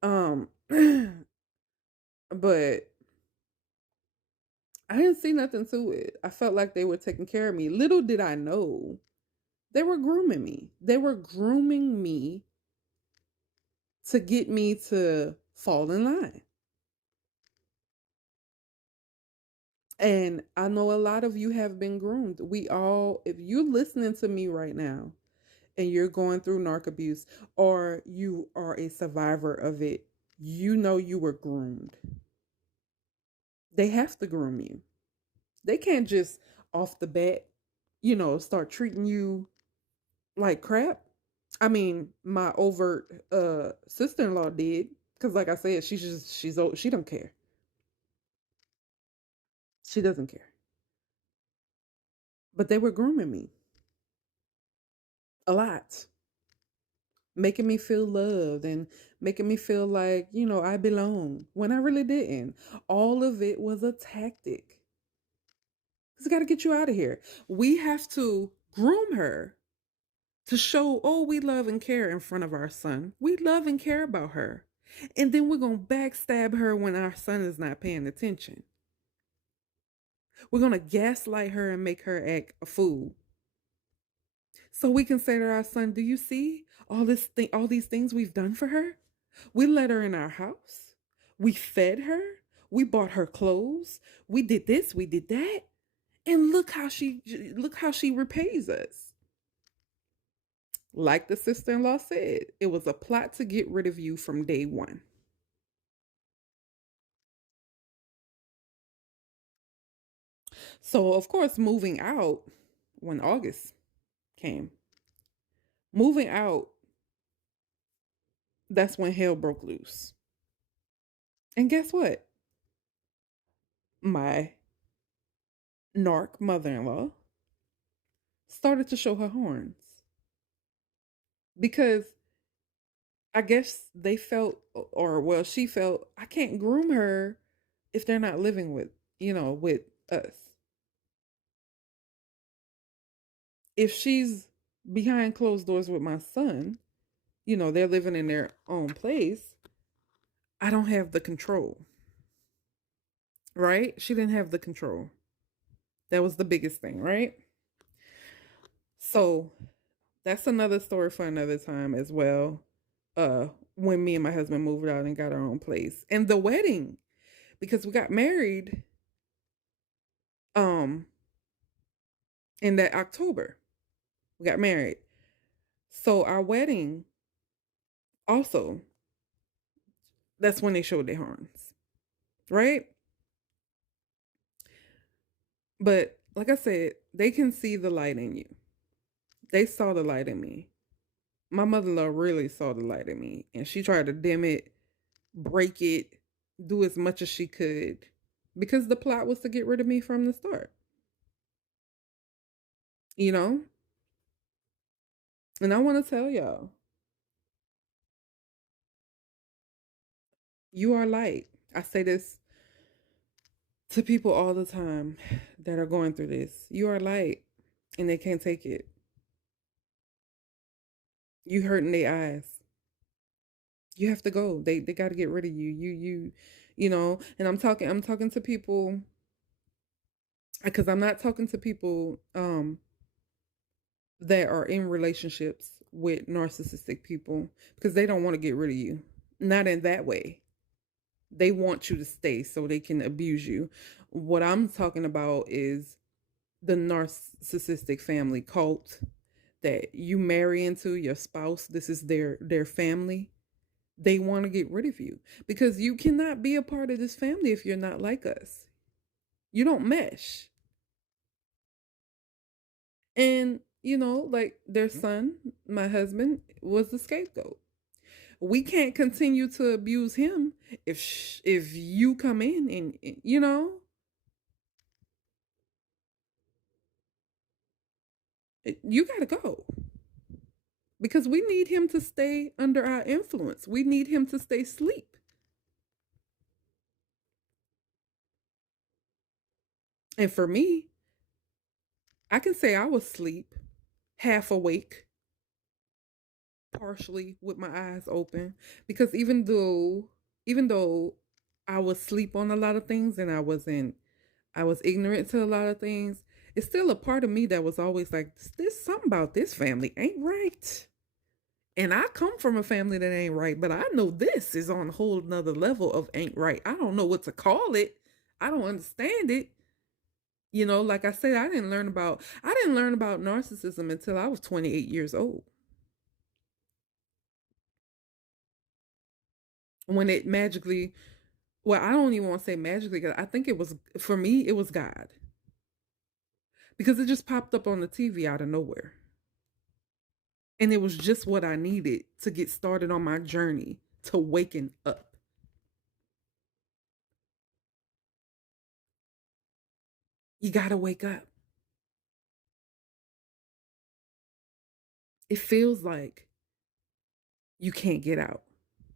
Um, but I didn't see nothing to it. I felt like they were taking care of me. Little did I know they were grooming me. They were grooming me to get me to fall in line. And I know a lot of you have been groomed. We all, if you're listening to me right now and you're going through narc abuse or you are a survivor of it, you know you were groomed. They have to groom you. They can't just off the bat, start treating you like crap. I mean, my overt sister-in-law did because like I said, she's old, she don't care. She doesn't care. But they were grooming me a lot, making me feel loved and making me feel like, I belong when I really didn't. All of it was a tactic. It's got to get you out of here. We have to groom her to show, oh, we love and care in front of our son. We love and care about her. And then we're going to backstab her when our son is not paying attention. We're going to gaslight her and make her act a fool. So we can say to our son, do you see all these things we've done for her? We let her in our house. We fed her. We bought her clothes. We did this, we did that. And look how she repays us. Like the sister-in-law said, it was a plot to get rid of you from day one. So, of course, moving out when August came, moving out, that's when hell broke loose. And guess what? My narc mother in law started to show her horns because I guess they felt, or well, she felt, I can't groom her if they're not living with us. If she's behind closed doors with my son, they're living in their own place, I don't have the control, right? She didn't have the control. That was the biggest thing, right? So that's another story for another time as well. When me and my husband moved out and got our own place. And the wedding, because we got married um in that October. We got married. So our wedding also, that's when they showed their horns, right? But like I said, they can see the light in you. They saw the light in me. My mother-in-law really saw the light in me, and she tried to dim it, break it, do as much as she could, because the plot was to get rid of me from the start. You know? And I want to tell y'all, you are light. I say this to people all the time that are going through this. You are light and they can't take it. You hurting their eyes. You have to go. They got to get rid of you. You know, and I'm talking to people because I'm not talking to people that are in relationships with narcissistic people because they don't want to get rid of you. Not in that way. They want you to stay so they can abuse you. What I'm talking about is the narcissistic family cult that you marry into, your spouse. This is their family. They want to get rid of you because you cannot be a part of this family if you're not like us. You don't mesh. And like their son, my husband, was the scapegoat. We can't continue to abuse him if you come in and you got to go because we need him to stay under our influence. We need him to stay asleep. And for me, I can say I was asleep, half awake, partially with my eyes open because even though I was asleep on a lot of things and I was ignorant to a lot of things, it's still a part of me that was always like, this something about this family ain't right. And I come from a family that ain't right, but I know this is on a whole nother level of ain't right. I don't know what to call it. I don't understand it. Like I said, I didn't learn about narcissism until I was 28 years old. When it magically, well, I don't even want to say magically, because I think it was, for me, it was God. Because it just popped up on the TV out of nowhere. And it was just what I needed to get started on my journey to waking up. You got to wake up. It feels like you can't get out,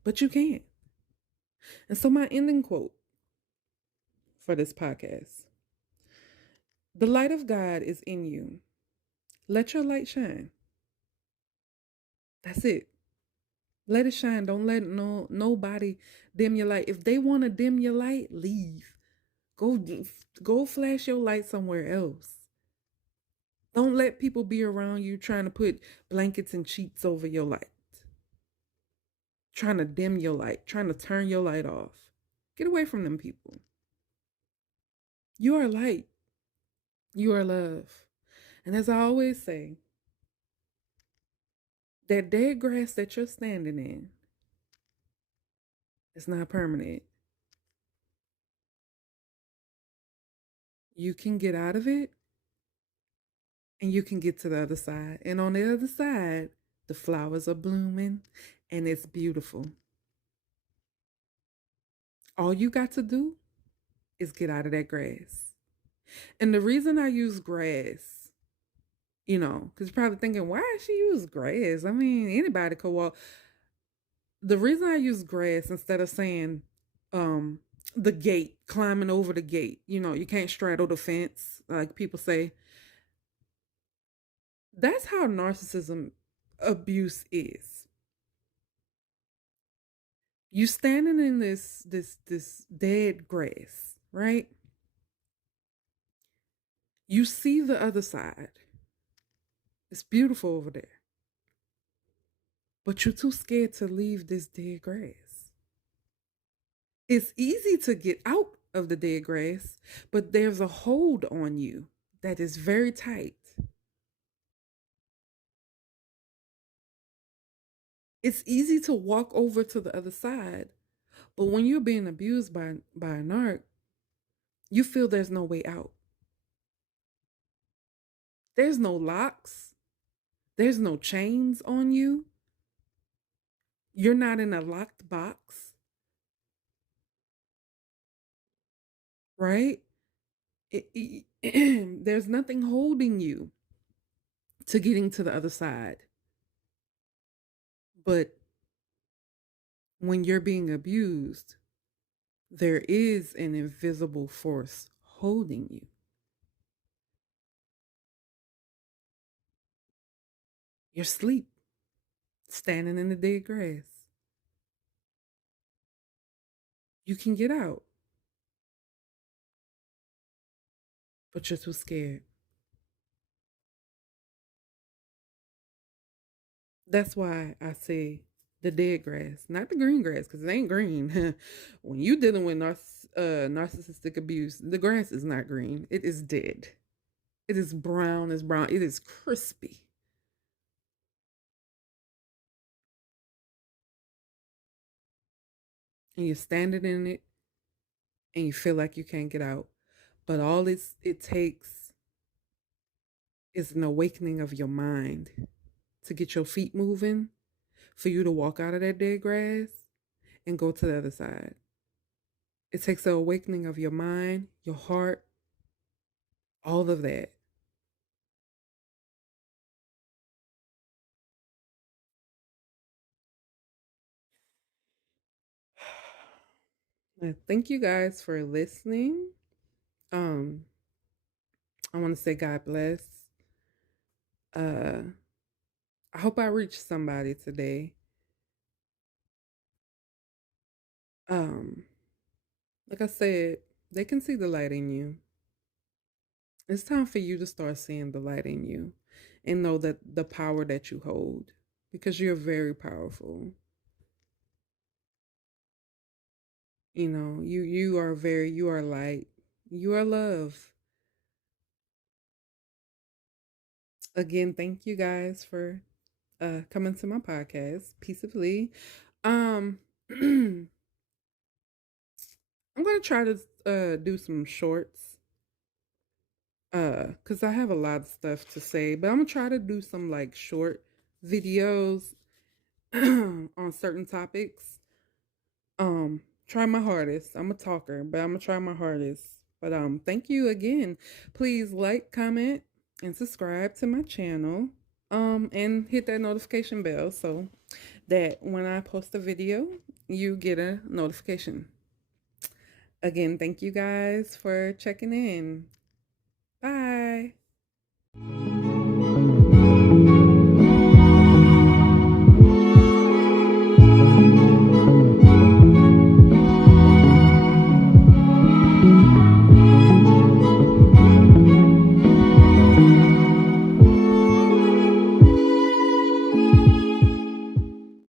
but you can. And so, my ending quote for this podcast: the light of God is in you. Let your light shine. That's it. Let it shine. Don't let nobody dim your light. If they want to dim your light, leave. Go go flash your light somewhere else. Don't let people be around you trying to put blankets and sheets over your light, trying to dim your light, trying to turn your light off. Get away from them people. You are light. You are love. And as I always say, that dead grass that you're standing in is not permanent. You can get out of it and you can get to the other side. And on the other side, the flowers are blooming and it's beautiful. All you got to do is get out of that grass. And the reason I use grass, because you're probably thinking, why did she use grass? I mean, anybody could walk. The reason I use grass instead of saying the gate, climbing over the gate, you can't straddle the fence, like people say. That's how narcissism abuse is. You standing in this dead grass, right? You see the other side. It's beautiful over there. But you're too scared to leave this dead grass. It's easy to get out of the dead grass, but there's a hold on you that is very tight. It's easy to walk over to the other side, but when you're being abused by a narc, you feel there's no way out. There's no locks. There's no chains on you. You're not in a locked box, right? There's nothing holding you to getting to the other side. But when you're being abused, there is an invisible force holding you. You're asleep, standing in the dead grass. You can get out, but you're too scared. That's why I say the dead grass, not the green grass, because it ain't green. When you dealing with narcissistic abuse, the grass is not green. It is dead. It is brown as brown. It is crispy. And you're standing in it and you feel like you can't get out. But all it takes is an awakening of your mind to get your feet moving, for you to walk out of that dead grass and go to the other side. It takes an awakening of your mind, your heart, all of that. Thank you guys for listening. Um, I want to say God bless. Uh, I hope I reached somebody today. Um, like I said, they can see the light in you. It's time for you to start seeing the light in you and know that the power that you hold, because you're very powerful. You are light. You are love. Again, thank you guys for coming to my podcast peaceably. I'm gonna try to do some shorts because I have a lot of stuff to say, but I'm gonna try to do some like short videos on certain topics. Try my hardest. I'm a talker, but I'm gonna try my hardest. But thank you again. Please like, comment, and subscribe to my channel. And hit that notification bell so that when I post a video, you get a notification. Again, thank you guys for checking in.